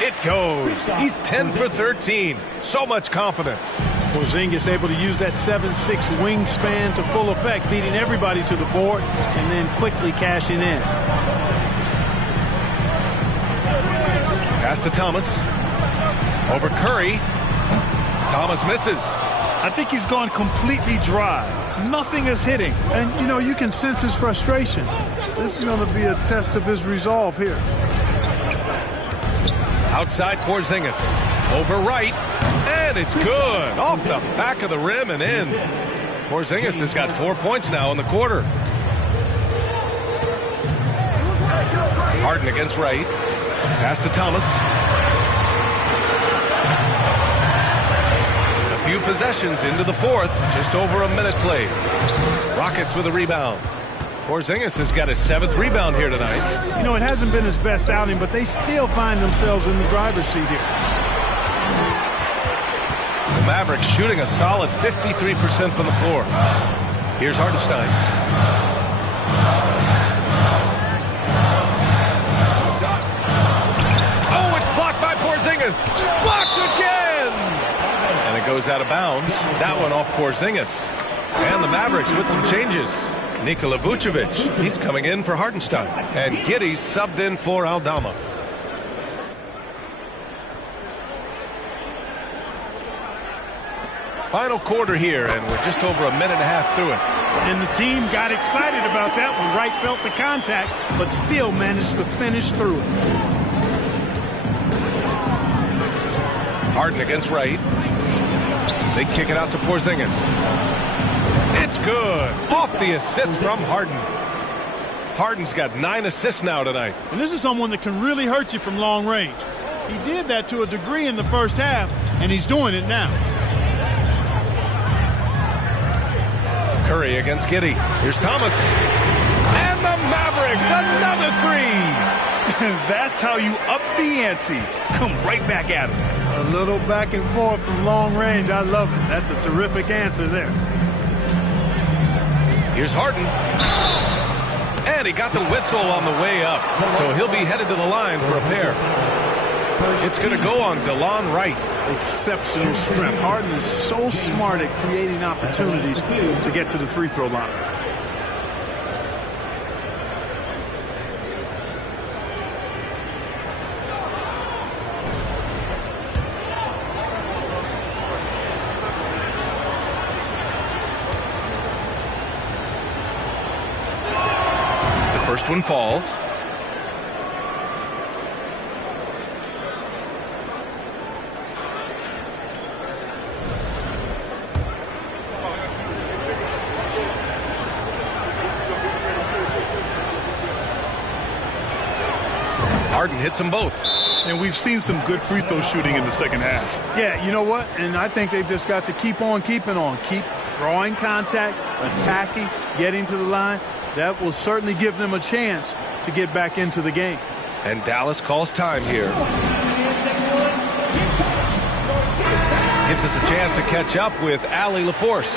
It goes. He's 10 for 13. So much confidence. Porzingis able to use that 7'6" wingspan to full effect, beating everybody to the board and then quickly cashing in. Pass to Thomas. Over Curry. Thomas misses. I think he's gone completely dry. Nothing is hitting. And, you know, you can sense his frustration. This is going to be a test of his resolve here. Outside Porzingis. Over Wright. And it's good. Off the back of the rim and in. Porzingis has got 4 points now in the quarter. Harden against Wright. Pass to Thomas. A few possessions into the 4th. Just over a minute played. Rockets with a rebound. Porzingis has got his 7th rebound here tonight. You know, it hasn't been his best outing, but they still find themselves in the driver's seat here. The Mavericks shooting a solid 53% from the floor. Here's Hartenstein. Oh, it's blocked by Porzingis. Blocked again! And it goes out of bounds. That one off Porzingis. And the Mavericks with some changes. Nikola Vucevic, he's coming in for Hartenstein. And Giddey's subbed in for Aldama. Final quarter here, and we're just over a minute and a half through it. And the team got excited about that when Wright felt the contact, but still managed to finish through it. Harden against Wright. They kick it out to Porzingis. It's good. Off the assist from Harden. Harden's got 9 assists now tonight. And this is someone that can really hurt you from long range. He did that to a degree in the first half, and he's doing it now. Curry against Giddey. Here's Thomas. And the Mavericks, another 3. That's how you up the ante. Come right back at him. A little back and forth from long range. I love it. That's a terrific answer there. Here's Harden. And he got the whistle on the way up. So he'll be headed to the line for a pair. It's going to go on DeLon Wright. Exceptional strength. Harden is so smart at creating opportunities to get to the free throw line. The first one falls. Harden hits them both. And we've seen some good free throw shooting in the second half. Yeah, you know what? And I think they've just got to keep on keeping on. Keep drawing contact, attacking, getting to the line. That will certainly give them a chance to get back into the game. And Dallas calls time here. Gives us a chance to catch up with Allie LaForce.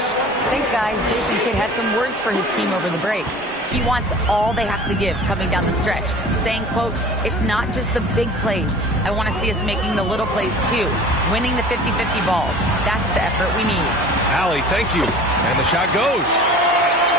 Thanks, guys. Jason Kidd had some words for his team over the break. He wants all they have to give coming down the stretch, saying, quote, "It's not just the big plays. I want to see us making the little plays too, winning the 50-50 balls. That's the effort we need." Allie, thank you. And the shot goes.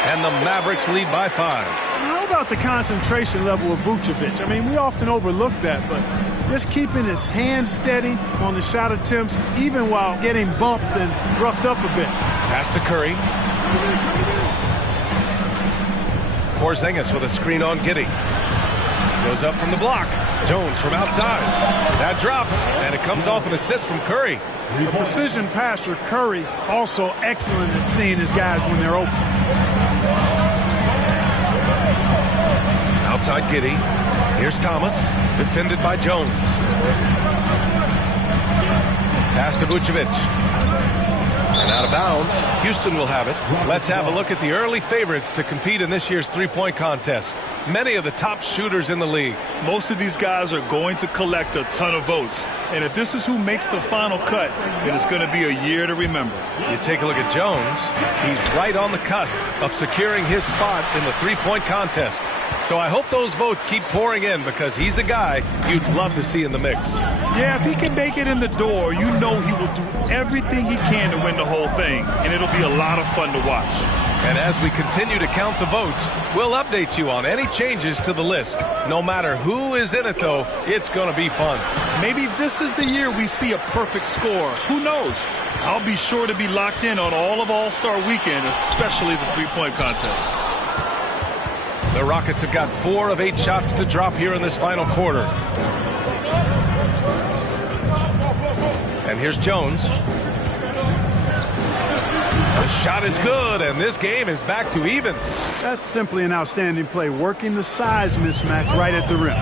And the Mavericks lead by 5. How about the concentration level of Vucevic? I mean, we often overlook that, but just keeping his hands steady on the shot attempts, even while getting bumped and roughed up a bit. Pass to Curry. Porzingis with a screen on Giddey. Goes up from the block. Jones from outside. That drops, and it comes off an assist from Curry. A precision passer, Curry, also excellent at seeing his guys when they're open. Outside Giddey. Here's Thomas, defended by Jones. Pass to Vucevic. And out of bounds. Houston will have it. Let's have a look at the early favorites to compete in this year's three-point contest. Many of the top shooters in the league. Most of these guys are going to collect a ton of votes. And if this is who makes the final cut, then it's going to be a year to remember. You take a look at Jones. He's right on the cusp of securing his spot in the three-point contest. So I hope those votes keep pouring in because he's a guy you'd love to see in the mix. Yeah, if he can make it in the door, you know he will do everything he can to win the whole thing. And it'll be a lot of fun to watch. And as we continue to count the votes, we'll update you on any changes to the list. No matter who is in it, though, it's going to be fun. Maybe this is the year we see a perfect score. Who knows? I'll be sure to be locked in on all of All-Star Weekend, especially the three-point contest. The Rockets have got 4 of 8 shots to drop here in this final quarter. And here's Jones. The shot is good, and this game is back to even. That's simply an outstanding play, working the size mismatch right at the rim.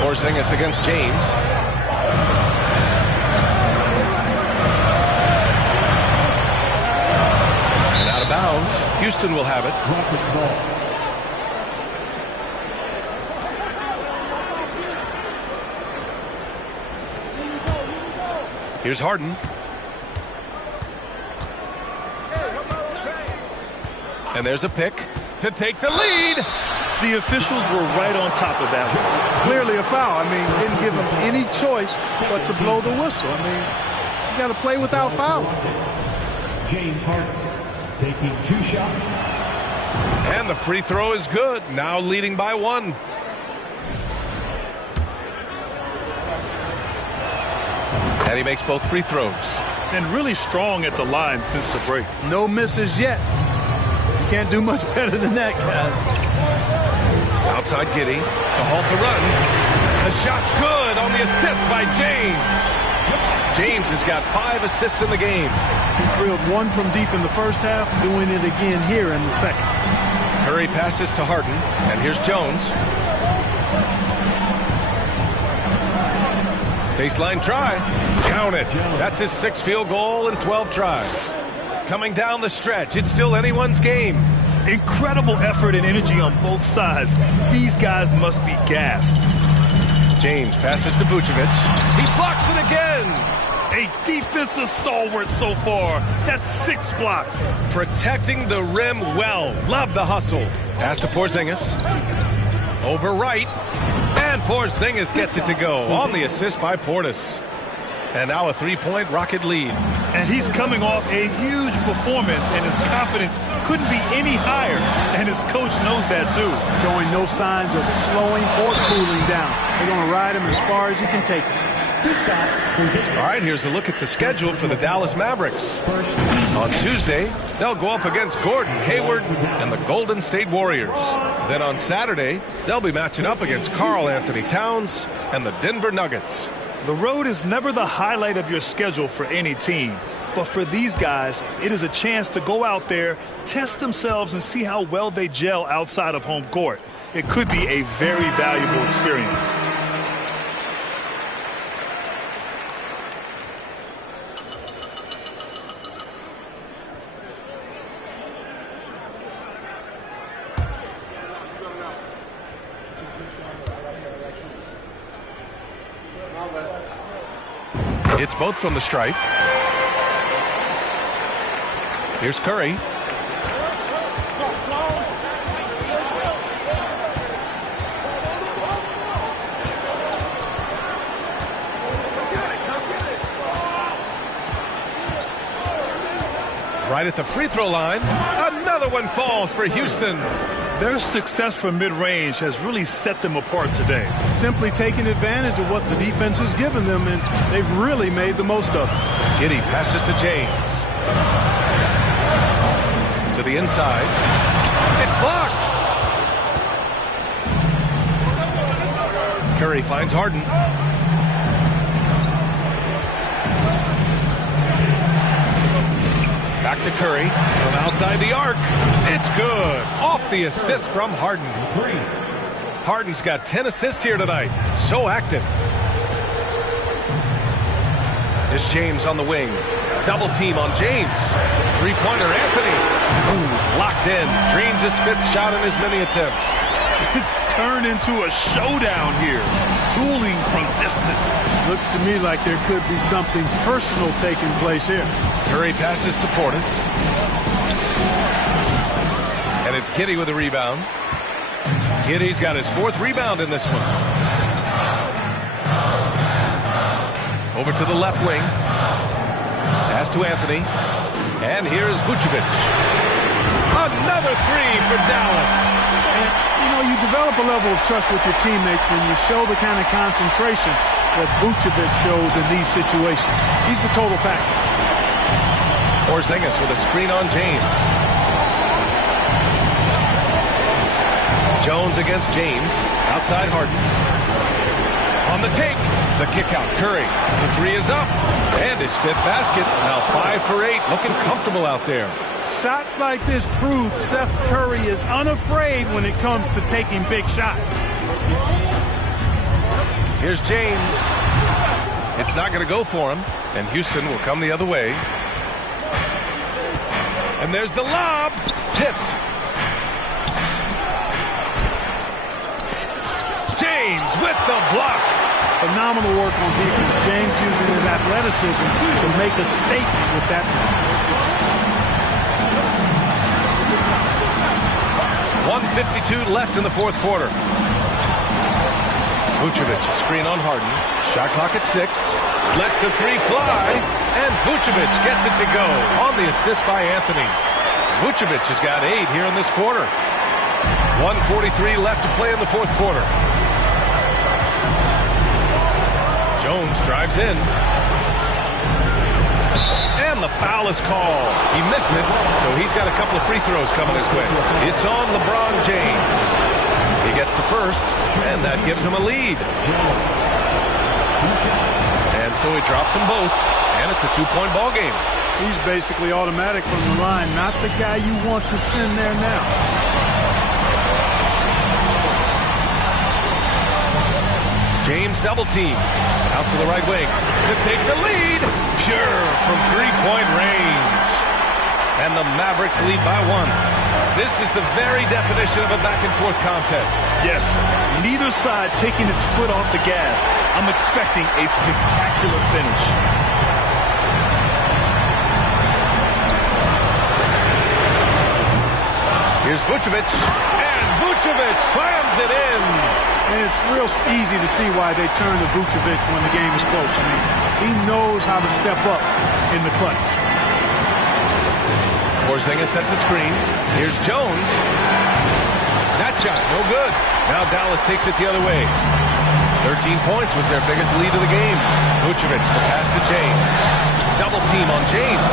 Porzingis against James. And out of bounds. Houston will have it. Here's Harden. And there's a pick to take the lead. The officials were right on top of that one. Clearly a foul. I mean, didn't give them any choice but to blow the whistle. I mean, you got to play without foul. James Harden taking 2 shots. And the free throw is good. Now leading by 1. And he makes both free throws. And really strong at the line since the break. No misses yet. You can't do much better than that, guys. Outside Giddey to halt the run. The shot's good on the assist by James. James has got 5 assists in the game. He drilled 1 from deep in the first half, doing it again here in the second. Curry passes to Harden, and here's Jones. Baseline try. Count it. That's his 6th field goal in 12 tries. Coming down the stretch, it's still anyone's game. Incredible effort and energy on both sides. These guys must be gassed. James passes to Vucevic. He blocks it again. A defensive stalwart so far. That's 6 blocks. Protecting the rim well. Love the hustle. Pass to Porzingis. Over right. And Porzingis gets it to go on the assist by Portis. And now a 3-point Rocket lead. And he's coming off a huge performance, and his confidence couldn't be any higher. And his coach knows that, too. Showing no signs of slowing or cooling down. They're going to ride him as far as he can take him. All right, here's a look at the schedule for the Dallas Mavericks. On Tuesday, they'll go up against Gordon Hayward and the Golden State Warriors. Then on Saturday, they'll be matching up against Karl Anthony Towns and the Denver Nuggets. The road is never the highlight of your schedule for any team. But for these guys, it is a chance to go out there, test themselves, and see how well they gel outside of home court. It could be a very valuable experience. It's both from the stripe. Here's Curry. Right at the free throw line. Another one falls for Houston. Their success from mid-range has really set them apart today. Simply taking advantage of what the defense has given them, and they've really made the most of it. Giddey passes to James. To the inside. It's blocked. Curry finds Harden. Back to Curry from outside the arc. It's good. Off the assist from Harden. Harden's got 10 assists here tonight. So active. Here's James on the wing. Double team on James. Three-pointer Anthony. Who's locked in. Dreams his 5th shot in as many attempts. It's turned into a showdown here. Dueling from distance. Looks to me like there could be something personal taking place here. Curry passes to Portis. And it's Giddey with a rebound. Giddey's got his 4th rebound in this one. Over to the left wing. Pass to Anthony. And here's Vucevic. Another 3 for Dallas. And, you know, you develop a level of trust with your teammates when you show the kind of concentration that Vucevic shows in these situations. He's the total package. Porzingis with a screen on James. Jones against James. Outside Harden. On the take. The kick out. Curry. The 3 is up. And his 5th basket. Now 5 for 8. Looking comfortable out there. Shots like this prove Seth Curry is unafraid when it comes to taking big shots. Here's James. It's not going to go for him. And Houston will come the other way. And there's the lob. Tipped. James with the block. Phenomenal work on defense. James using his athleticism to make a statement with that. 1:52 left in the 4th quarter. Vucevic, screen on Harden. Shot clock at 6. Lets the 3 fly. And Vucevic gets it to go on the assist by Anthony. Vucevic has got 8 here in this quarter. 1:43 left to play in the 4th quarter. Jones drives in. And the foul is called. He missed it, so he's got a couple of free throws coming his way. It's on LeBron James. He gets the first, and that gives him a lead. And so he drops them both, and it's a 2-point ball game. He's basically automatic from the line, not the guy you want to send there now. James double team. Out to the right wing to take the lead. Pure from 3-point range. And the Mavericks lead by 1. This is the very definition of a back-and-forth contest. Yes, neither side taking its foot off the gas. I'm expecting a spectacular finish. Here's Vucevic. And Vucevic slams it in. And it's real easy to see why they turn to Vucevic when the game is close. I mean, he knows how to step up in the clutch. Porzingis sets a screen. Here's Jones. That shot, no good. Now Dallas takes it the other way. 13 points was their biggest lead of the game. Vucevic, the pass to James. Double team on James.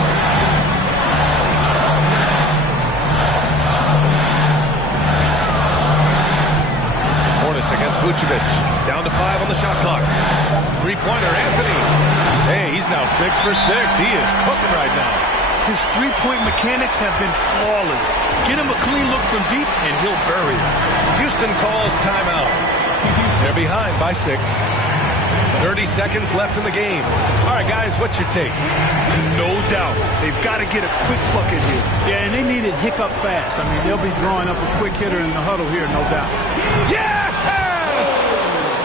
Against Vucevic. Down to 5 on the shot clock. 3-pointer, Anthony. Hey, he's now 6 for 6. He is cooking right now. His 3-point mechanics have been flawless. Get him a clean look from deep, and he'll bury it. Houston calls timeout. They're behind by 6. 30 seconds left in the game. All right, guys, what's your take? No doubt. They've got to get a quick bucket here. Yeah, and they need it hiccup fast. I mean, they'll be drawing up a quick hitter in the huddle here, no doubt. Yes!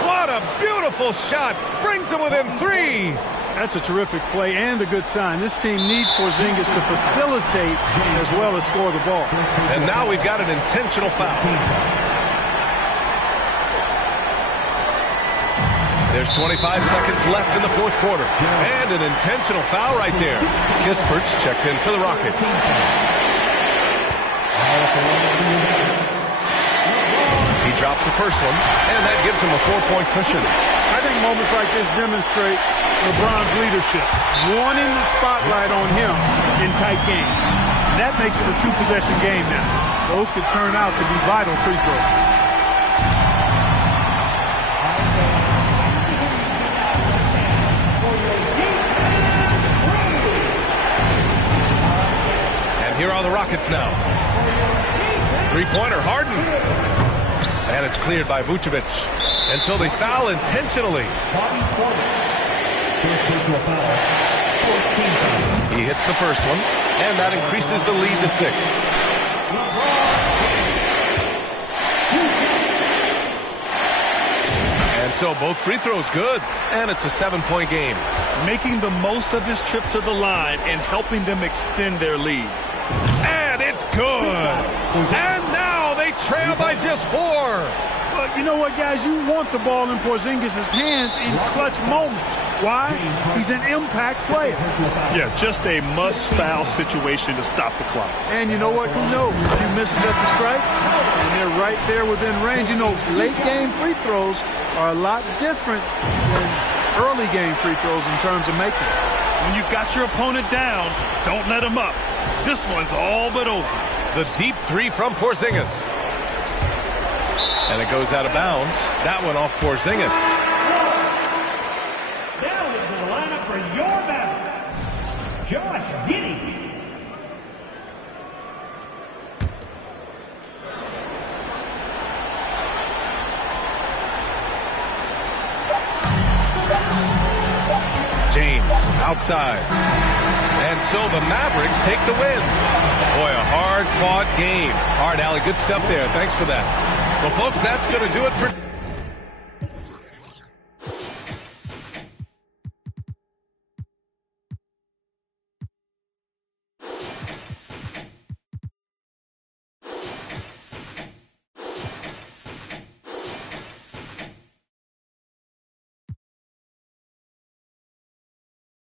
What a beautiful shot. Brings them within 3. That's a terrific play and a good sign. This team needs Porzingis to facilitate as well as score the ball. And now we've got an intentional foul. There's 25 seconds left in the 4th quarter. And an intentional foul right there. Kispert's checked in for the Rockets. drops the first one, and that gives him a 4-point cushion. I think moments like this demonstrate LeBron's leadership, wanting the spotlight on him in tight games. And that makes it a 2-possession game now. Those could turn out to be vital free throws. And here are the Rockets now. Three-pointer, Harden. And it's cleared by Vucevic. And so they foul intentionally. He hits the first one, and that increases the lead to 6. And so both free throws good, and it's a 7-point game. Making the most of his trip to the line and helping them extend their lead. And it's good. And now they trail by just 4. But you know what, guys? You want the ball in Porzingis' hands in clutch moments. Why? He's an impact player. Yeah, just a must-foul situation to stop the clock. And you know what? Who knows? If you miss it at the stripe, and they're right there within range. You know, late-game free throws are a lot different than early-game free throws in terms of making. When you've got your opponent down, don't let him up. This one's all but over. The deep 3 from Porzingis. And it goes out of bounds. That one off Porzingis. Now into the lineup for your Mavs, Josh Giddey. James outside. And so the Mavericks take the win. Boy, a hard-fought game. All right, Allie, good stuff there. Thanks for that. Well, folks, that's going to do it for...